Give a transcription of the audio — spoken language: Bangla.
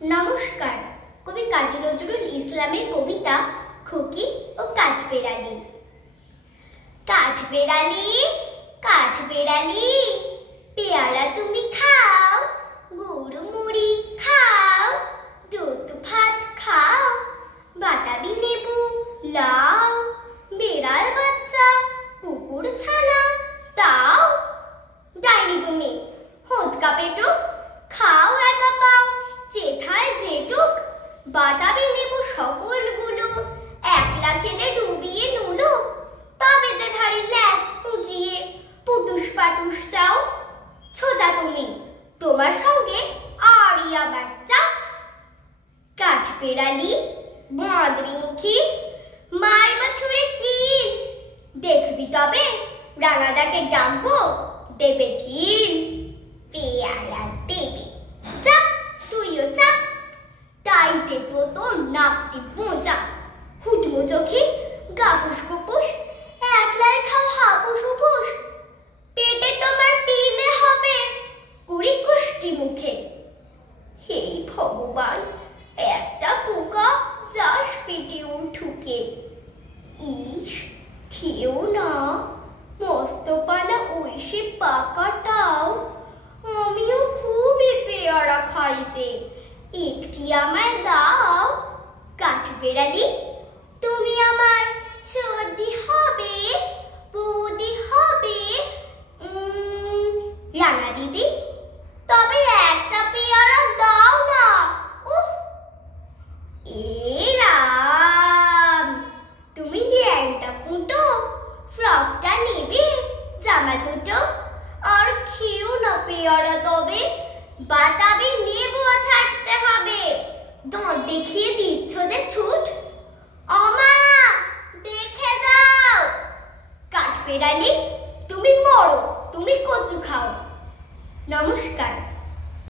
নমস্কার। কবি কাজী নজরুল ইসলামের কবিতা খুকি ও কাঠবেড়ালি। কাঠবেড়ালি, কাঠবেড়ালি, পেয়ারা তুমি খাও, গুড় মুড়ি খাও, দুধ ভাত খাও, বাতাবি লেবু লাও, বেড়াল বাচ্চা কুকুর ছানা তাও। ডাইনি তুমি হোঁতকা পেটুক, খাও একা পাও যেথায় যেটুক, বাতাবি লেবু সকলগুলো একলা খেলে ডুবিয়ে নুলো। তবে যে ভারী ল্যাজ উঁচিয়ে পুটুস পাটুস চাও, ছোজা তুমি তোমার সঙ্গে আরই আবার চাও। কাঠবেড়ালি বাঁদরি মুখী, মার বাছুরে কি দেখবি তবে, রাঙাদাকে ডাকবো দেবে ঢিল, পেয়ারা দেবে চা, তুইও চা। তাইতে তো তোর নাকটি বোঁচা, হুটমো চোখে গাপুস কুপুস, একলাই খাও হাপুস উপুস। পেটে তোমার দিলে হবে কুড়ি কুষ্টি মুখে। হে ভগবান, একটা পোকা যাস পেটেও ঢুকে। ইস, খেও না মস্তপানা ওই সে পাকাটাও। আমিও খুবই পেয়ারা খাই যে, একটি আমায় দাও। কাঠবেড়ালি তুমি আমার চর্দি হবে, বৌদি হবে, রাঙা দিদি তবে একটা পেয়ারা দাও না। উফ, এ রাম, তুমি ল্যাংটা পুঁটো, ফ্রকটা নেবে, জামা দুটো, আর খেও না পেয়ারা তবে, বাতাবি লেবুও ছাড়তে হবে। দাঁত দেখিয়ে দিচ্ছ যে ছুট, অমা দেখে যাও। কাঠবেড়ালি তুমি মরো, তুমি কচু খাও। নমস্কার।